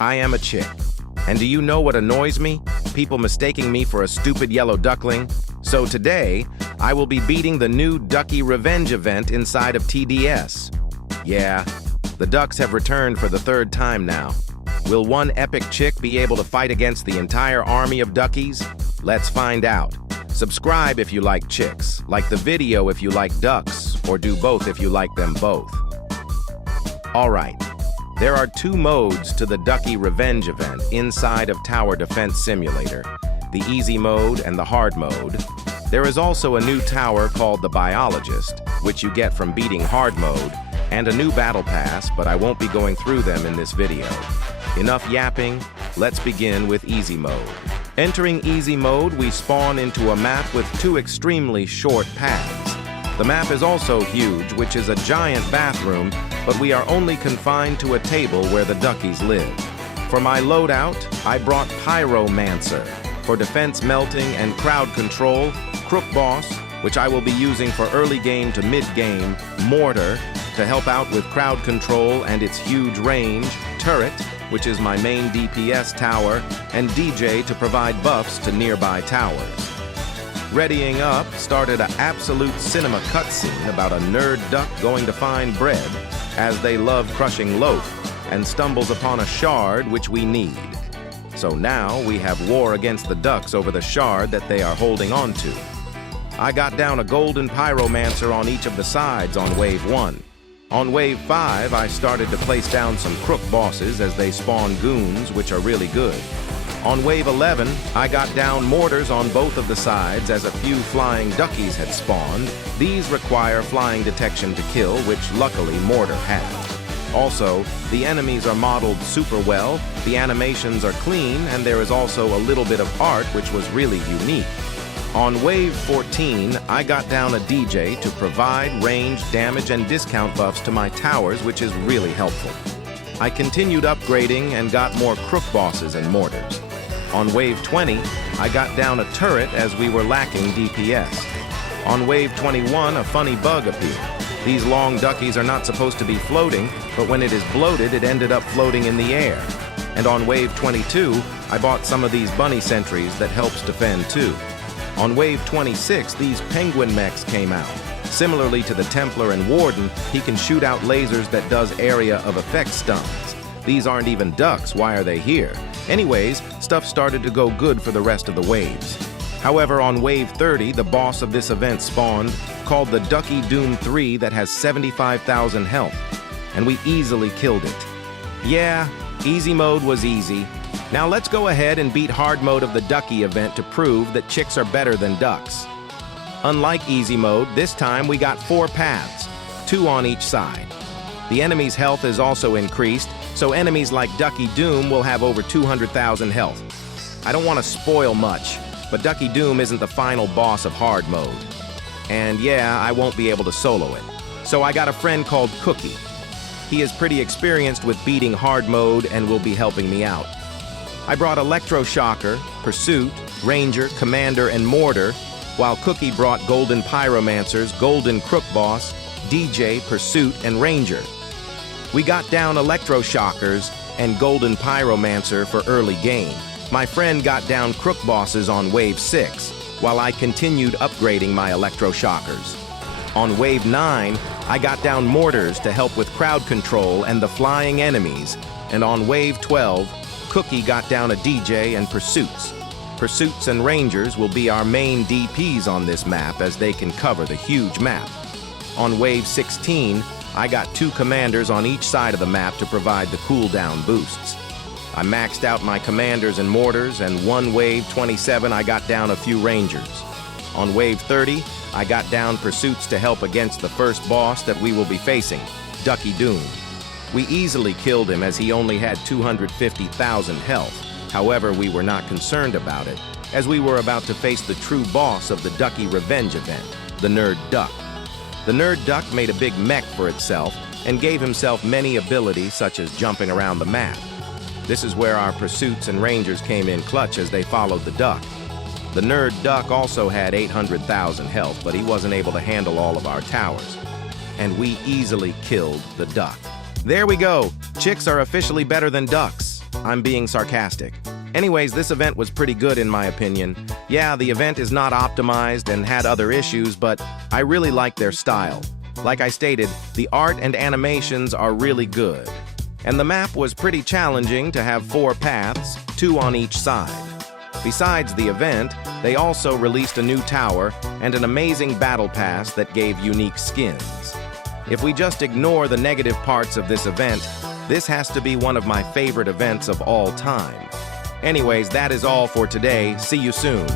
I am a chick. And do you know what annoys me? People mistaking me for a stupid yellow duckling. So today, I will be beating the new Ducky Revenge event inside of TDS. Yeah, the ducks have returned for the third time now. Will one epic chick be able to fight against the entire army of duckies? Let's find out. Subscribe if you like chicks, like the video if you like ducks, or do both if you like them both. Alright, there are two modes to the Ducky Revenge event inside of Tower Defense Simulator, the easy mode and the hard mode. There is also a new tower called the Biologist, which you get from beating hard mode, and a new battle pass, but I won't be going through them in this video. Enough yapping, let's begin with easy mode. Entering easy mode, we spawn into a map with two extremely short paths. The map is also huge, which is a giant bathroom, but we are only confined to a table where the duckies live. For my loadout, I brought Pyromancer. For defense melting and crowd control, Crook Boss, which I will be using for early game to mid game, Mortar, to help out with crowd control and its huge range, Turret, which is my main DPS tower, and DJ to provide buffs to nearby towers. Readying up started an absolute cinema cutscene about a nerd duck going to find bread, as they love crushing loaf, and stumbles upon a shard which we need. So now we have war against the ducks over the shard that they are holding on to. I got down a golden Pyromancer on each of the sides on wave 1. On wave 5, I started to place down some Crook Bosses as they spawn goons, which are really good. On wave 11, I got down mortars on both of the sides as a few flying duckies had spawned. These require flying detection to kill, which luckily Mortar had. Also, the enemies are modeled super well, the animations are clean, and there is also a little bit of art which was really unique. On wave 14, I got down a DJ to provide range, damage, and discount buffs to my towers, which is really helpful. I continued upgrading and got more Crook Bosses and mortars. On wave 20, I got down a turret as we were lacking DPS. On wave 21, a funny bug appeared. These long duckies are not supposed to be floating, but when it is bloated, it ended up floating in the air. And on wave 22, I bought some of these bunny sentries that helps defend too. On wave 26, these penguin mechs came out. Similarly to the Templar and Warden, he can shoot out lasers that does area of effect stuns. These aren't even ducks, why are they here? Anyways, stuff started to go good for the rest of the waves. However, on wave 30, the boss of this event spawned, called the Ducky Doom 3 that has 75,000 health, and we easily killed it. Yeah, easy mode was easy. Now let's go ahead and beat hard mode of the Ducky event to prove that chicks are better than ducks. Unlike easy mode, this time we got 4 paths, 2 on each side. The enemy's health is also increased, so enemies like Ducky Doom will have over 200,000 health. I don't want to spoil much, but Ducky Doom isn't the final boss of hard mode. And yeah, I won't be able to solo it. So I got a friend called Cookie. He is pretty experienced with beating hard mode and will be helping me out. I brought Electroshocker, Pursuit, Ranger, Commander, and Mortar, while Cookie brought Golden Pyromancers, Golden Crook Boss, DJ, Pursuit, and Ranger. We got down Electroshockers and Golden Pyromancer for early game. My friend got down Crook Bosses on wave 6, while I continued upgrading my Electroshockers. On wave 9, I got down Mortars to help with crowd control and the flying enemies, and on wave 12, Cookie got down a DJ and Pursuits. Pursuits and Rangers will be our main DPs on this map as they can cover the huge map. On wave 16, I got 2 commanders on each side of the map to provide the cooldown boosts. I maxed out my commanders and mortars, and one wave 27 I got down a few rangers. On wave 30, I got down Pursuits to help against the first boss that we will be facing, Ducky Doom. We easily killed him as he only had 250,000 health. However, we were not concerned about it, as we were about to face the true boss of the Ducky Revenge event, the Nerd Duck. The Nerd Duck made a big mech for itself and gave himself many abilities such as jumping around the map. This is where our Pursuits and Rangers came in clutch as they followed the duck. The Nerd Duck also had 800,000 health, but he wasn't able to handle all of our towers. And we easily killed the duck. There we go! Chicks are officially better than ducks. I'm being sarcastic. Anyways, this event was pretty good in my opinion. Yeah, the event is not optimized and had other issues, but I really like their style. Like I stated, the art and animations are really good. And the map was pretty challenging to have 4 paths, 2 on each side. Besides the event, they also released a new tower and an amazing battle pass that gave unique skins. If we just ignore the negative parts of this event, this has to be one of my favorite events of all time. Anyways, that is all for today. See you soon.